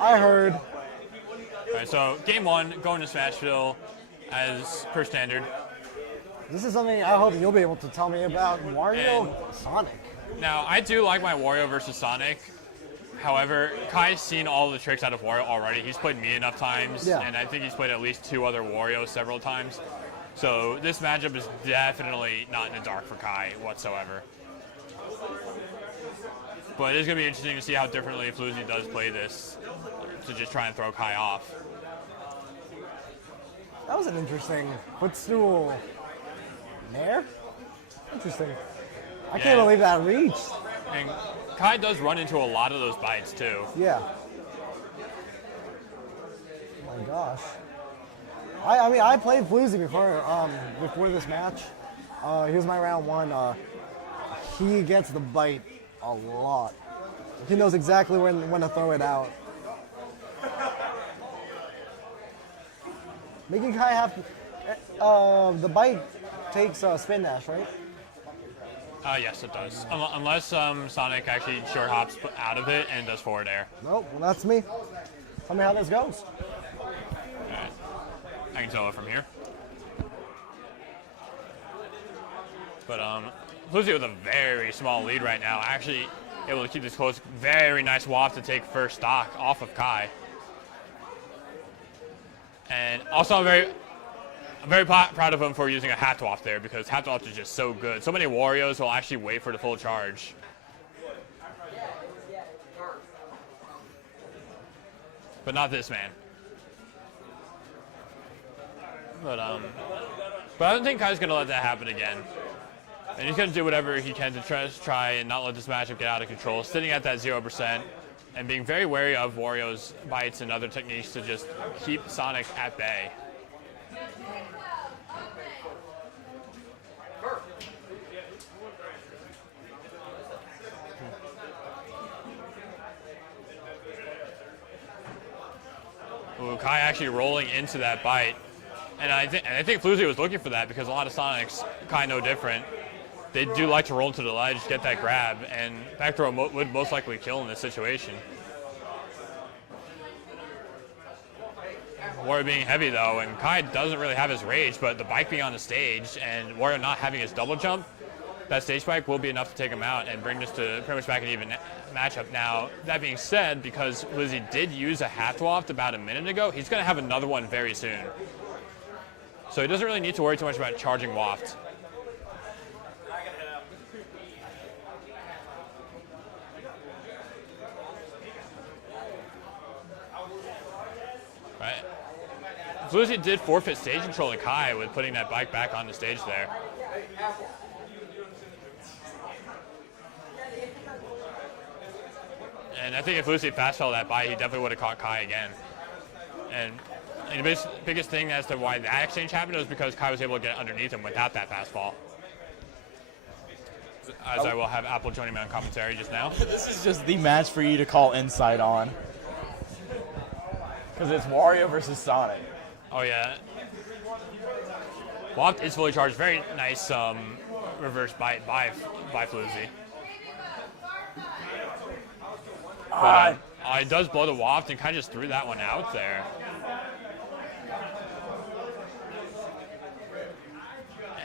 I heard. All right, so game one, going to Smashville as per standard. This is something I hope you'll be able to tell me about. Wario Sonic. Now, I do like my Wario versus Sonic. However, Kai's seen all the tricks out of Wario already. He's played me enough times, and I think he's played at least 2 other Warios several times. So this matchup is definitely not in the dark for Kai whatsoever. But it is going to be interesting to see how differently Fluzi does play this to just try and throw Kai off. That was an interesting footstool nair. Interesting. I can't believe that reached. And Kai does run into a lot of those bites too. Yeah. Oh my gosh. I mean, I played Fluzi before this match. He was my round 1. He gets the bite a lot. He knows exactly when to throw it out. Making Kai have the bite takes spin dash, right? Yes, it does. Unless Sonic actually short hops out of it and does forward air. Nope, well, that's me. Tell me how this goes. Alright. I can tell it from here. But Fluzi with a very small lead right now. Actually able to keep this close. Very nice waft to take first stock off of Kai. And also I'm very proud of him for using a hat waft there because hat waft is just so good. So many Warios will actually wait for the full charge. But not this man. But I don't think Kai's gonna let that happen again. And he's gonna do whatever he can to try and not let this matchup get out of control, sitting at that 0% and being very wary of Wario's bites and other techniques to just keep Sonic at bay. Ooh, Kai actually rolling into that bite. And I think Fluzi was looking for that because a lot of Sonics, Kai no different, they do like to roll into the ledge, get that grab, and back throw would most likely kill in this situation. Wario being heavy though, and Kai doesn't really have his rage, but the bike being on the stage and Wario not having his double jump, that stage spike will be enough to take him out and bring this to pretty much back an even matchup. Now, that being said, because Fluzi did use a hat waft about a minute ago, he's going to have another one very soon. So he doesn't really need to worry too much about charging waft. Right. Fluzi did forfeit stage control to Kai with putting that bike back on the stage there. And I think if Fluzi fast fell that bite, he definitely would have caught Kai again. And the biggest thing as to why that exchange happened was because Kai was able to get underneath him without that fast fall. As I will have Apple joining me on commentary just now. This is just the match for you to call Insight on. Because it's Wario versus Sonic. Oh, yeah. Waft is fully charged. Very nice reverse bite by Fluzi. But it does blow the waft and kind of just threw that one out there.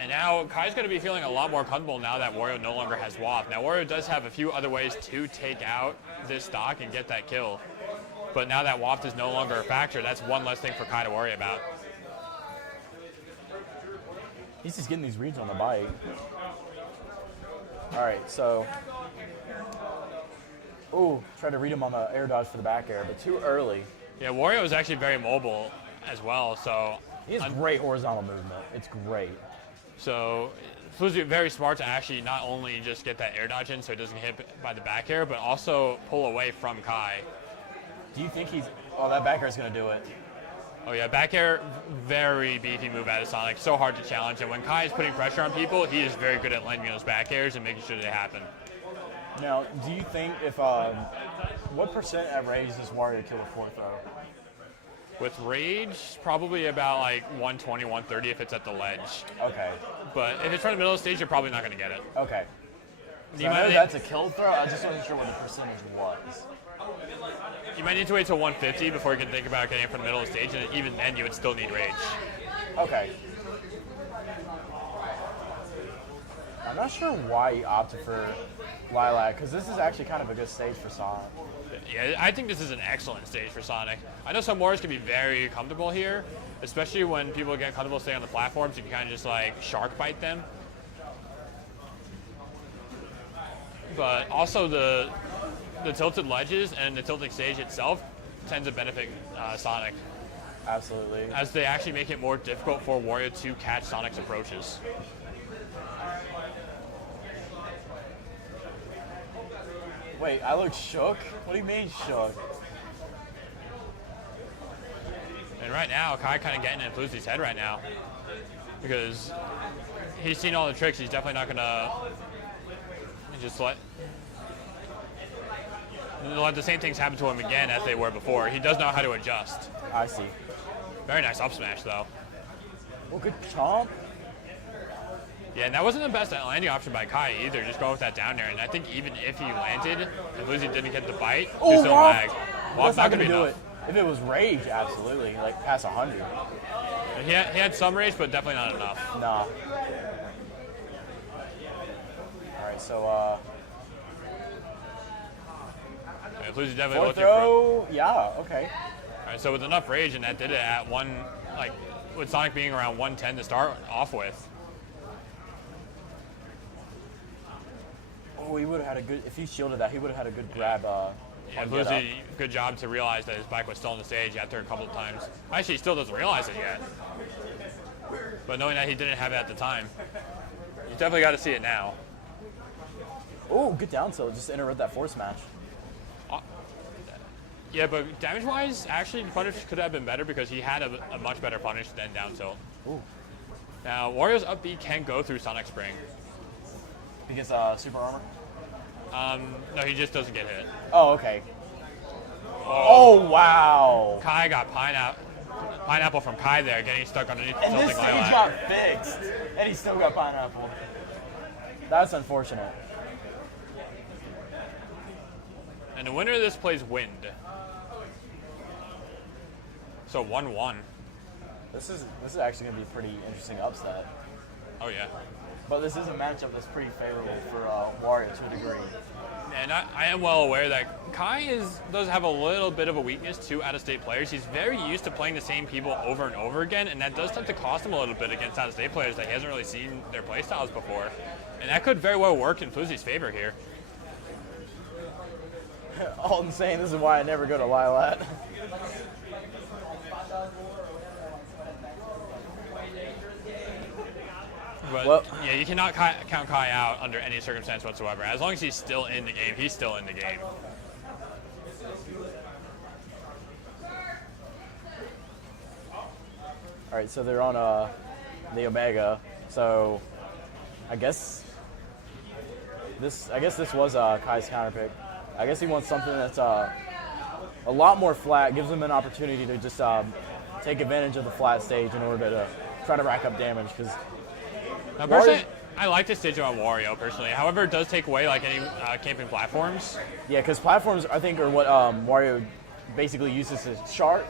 And now Kai's going to be feeling a lot more comfortable now that Wario no longer has waft. Now Wario does have a few other ways to take out this stock and get that kill. But now that waft is no longer a factor, that's one less thing for Kai to worry about. He's just getting these reads on the bike. All right, so... Ooh, tried to read him on the air dodge for the back air, but too early. Yeah, Wario is actually very mobile as well, so... He has great horizontal movement. It's great. So, Fluzi very smart to actually not only just get that air dodge in so he doesn't get hit by the back air, but also pull away from Kai. Do you think he's... Oh, that back air is going to do it. Oh yeah, back air, very beefy move out of Sonic. So hard to challenge. And when Kai is putting pressure on people, he is very good at landing those back airs and making sure they happen. Now, do you think if... what percent at rage does Wario kill a fourth throw? With rage, probably about like 120, 130 if it's at the ledge. Okay. But if it's from the middle of the stage, you're probably not going to get it. Okay. So I know that's a kill throw. I just wasn't sure what the percentage was. You might need to wait till 150 before you can think about getting it from the middle of the stage, and even then you would still need rage. Okay. I'm not sure why he opted for Lilac, because this is actually kind of a good stage for Sonic. Yeah, I think this is an excellent stage for Sonic. I know some Warriors can be very comfortable here, especially when people get comfortable staying on the platforms. You can kind of just like shark bite them. But also the tilted ledges and the tilting stage itself tend to benefit Sonic, Absolutely. as they actually make it more difficult for Wario to catch Sonic's approaches. Wait, I look shook? What do you mean shook? And right now, Kai kind of getting in Fluzi's head right now, because he's seen all the tricks. He's definitely not gonna just let the same things happen to him again as they were before. He does know how to adjust. I see. Very nice up smash though. Oh, good chomp. Yeah, and that wasn't the best landing option by Kai either, just going with that down air. And I think even if he landed and Fluzi didn't get the bite, he still lag. Well, That's not gonna going to be do enough. it. If it was rage, absolutely. Like past 100. And he had some rage, but definitely not enough. Nah. Alright, so Yeah, Fluzi definitely fourth looked throw, yeah, okay. Alright, so with enough rage, and that did it at with Sonic being around 110 to start off with. Oh, he would have had a good, if he shielded that, he would have had a good grab. Yeah, on get up. Fluzi, good job to realize that his bike was still on the stage after a couple of times. Actually, he still doesn't realize it yet. But knowing that he didn't have it at the time, you definitely got to see it now. Oh, good down tilt, just interrupt that force match. Yeah, but damage-wise, actually, the punish could have been better because he had a much better punish than down tilt. Ooh. Now, Wario's up B can go through Sonic Spring. Because super armor? No, he just doesn't get hit. Oh, okay. Oh, wow. Kai got pineapple from Kai there, getting stuck underneath the And this tilting stage lilac. got fixed, and he still got pineapple. That's unfortunate. And the winner of this plays Wind. So 1-1. This is actually going to be a pretty interesting upset. Oh, yeah. But this is a matchup that's pretty favorable for Wario to a degree. And I am well aware that Kai does have a little bit of a weakness to out-of-state players. He's very used to playing the same people over and over again, and that does tend to cost him a little bit against out-of-state players that he hasn't really seen their playstyles before. And that could very well work in Fluzi's favor here. All I'm saying, this is why I never go to Lilat. But Well- yeah, you cannot count Kai out under any circumstance whatsoever. As long as he's still in the game, he's still in the game. All right, so they're on the Omega. So I guess this was Kai's counter pick. I guess he wants something that's a lot more flat, gives him an opportunity to just take advantage of the flat stage in order to try to rack up damage. Because Now, personally, I like this stage on Wario, personally. However, it does take away like any camping platforms. yeah, because platforms I think are what Wario basically uses to shark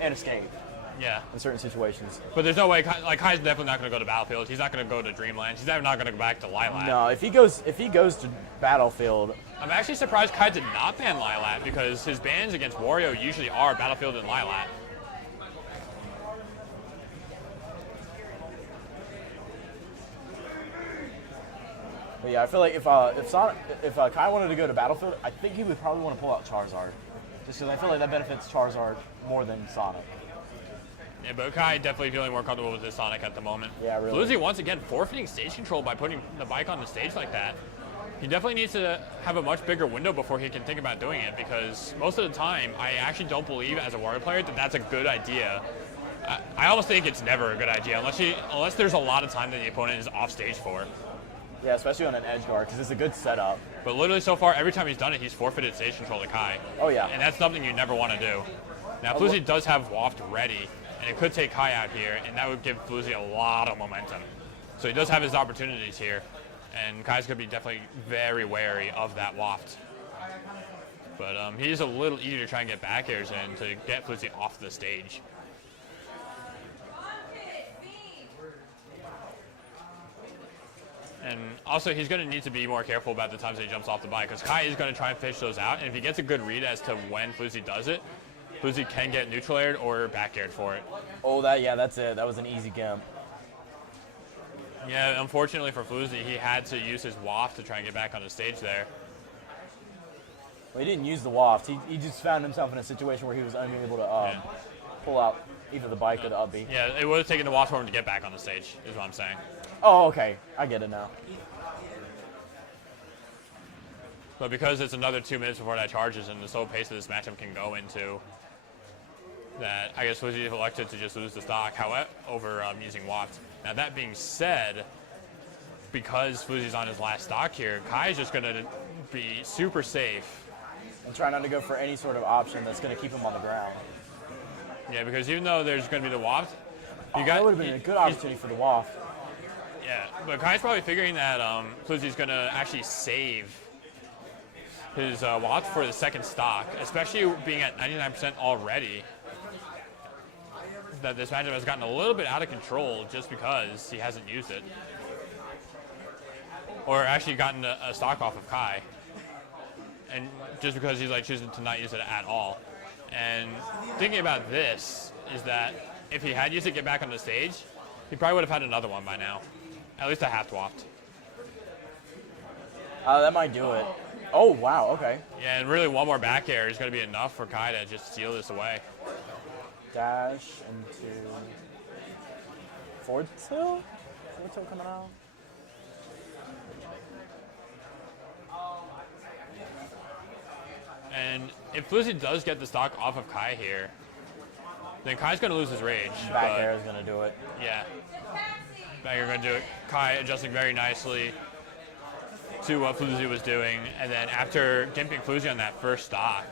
and escape Yeah. in certain situations. But there's no way, Kai's definitely not going to go to Battlefield. He's not going to go to Dreamland. He's definitely not going to go back to Lilac. No, if he goes to Battlefield, I'm actually surprised Kai did not ban Lilac because his bans against Wario usually are Battlefield and Lilac. but yeah, I feel like if Kai wanted to go to Battlefield, I think he would probably want to pull out Charizard, just because I feel like that benefits Charizard more than Sonic. Yeah, but Kai definitely feeling more comfortable with his Sonic at the moment. Yeah, really. Fluzi once again forfeiting stage control by putting the bike on the stage like that. He definitely needs to have a much bigger window before he can think about doing it, because most of the time, I actually don't believe as a Wario player that that's a good idea. I almost think it's never a good idea unless there's a lot of time that the opponent is off stage for. Yeah, especially on an edge guard, because it's a good setup. But literally so far, every time he's done it, he's forfeited stage control to Kai. Oh, yeah. And that's something you never want to do. Now, Fluzi does have Waft ready, and it could take Kai out here, and that would give Fluzi a lot of momentum. So he does have his opportunities here, and Kai's going to be definitely very wary of that Waft. But he's a little eager to try and get back airs in to get Fluzi off the stage. And also, he's going to need to be more careful about the times that he jumps off the bike, because Kai is going to try and fish those out. And if he gets a good read as to when Fluzi does it, Fluzi can get neutral aired or back aired for it. Oh, that's it. That was an easy gimp. Yeah, unfortunately for Fluzi, he had to use his waft to try and get back on the stage there. Well, he didn't use the waft. He just found himself in a situation where he was unable to pull out either the bike or the up B. Yeah, it would have taken the waft for him to get back on the stage, is what I'm saying. Oh, okay. I get it now. But because it's another 2 minutes before that charges and the slow pace that this matchup can go into, that I guess Fluzi elected to just lose the stock, however, over using waft. Now that being said, because Fluzi's on his last stock here, Kai is just going to be super safe. And try not to go for any sort of option that's going to keep him on the ground. Yeah, because even though there's going to be the waft, that would have been a good opportunity for the waft. Yeah, but Kai's probably figuring that Fluzi's going to actually save his waft for the second stock, especially being at 99% already. That this matchup has gotten a little bit out of control just because he hasn't used it. Or actually gotten a stock off of Kai. And just because he's like choosing to not use it at all. And thinking about this is that if he had used it to get back on the stage, he probably would have had another one by now. At least a half waft. That might do it. Oh, wow, okay. Yeah, and really one more back air is going to be enough for Kai to just steal this away. Dash into forward tilt? Forward tilt coming out. And if Fluzi does get the stock off of Kai here, then Kai's going to lose his rage. Back air is going to do it. Yeah. Back air going to do it. Kai adjusting very nicely to what Fluzi was doing. And then after gimping Fluzi on that first stock,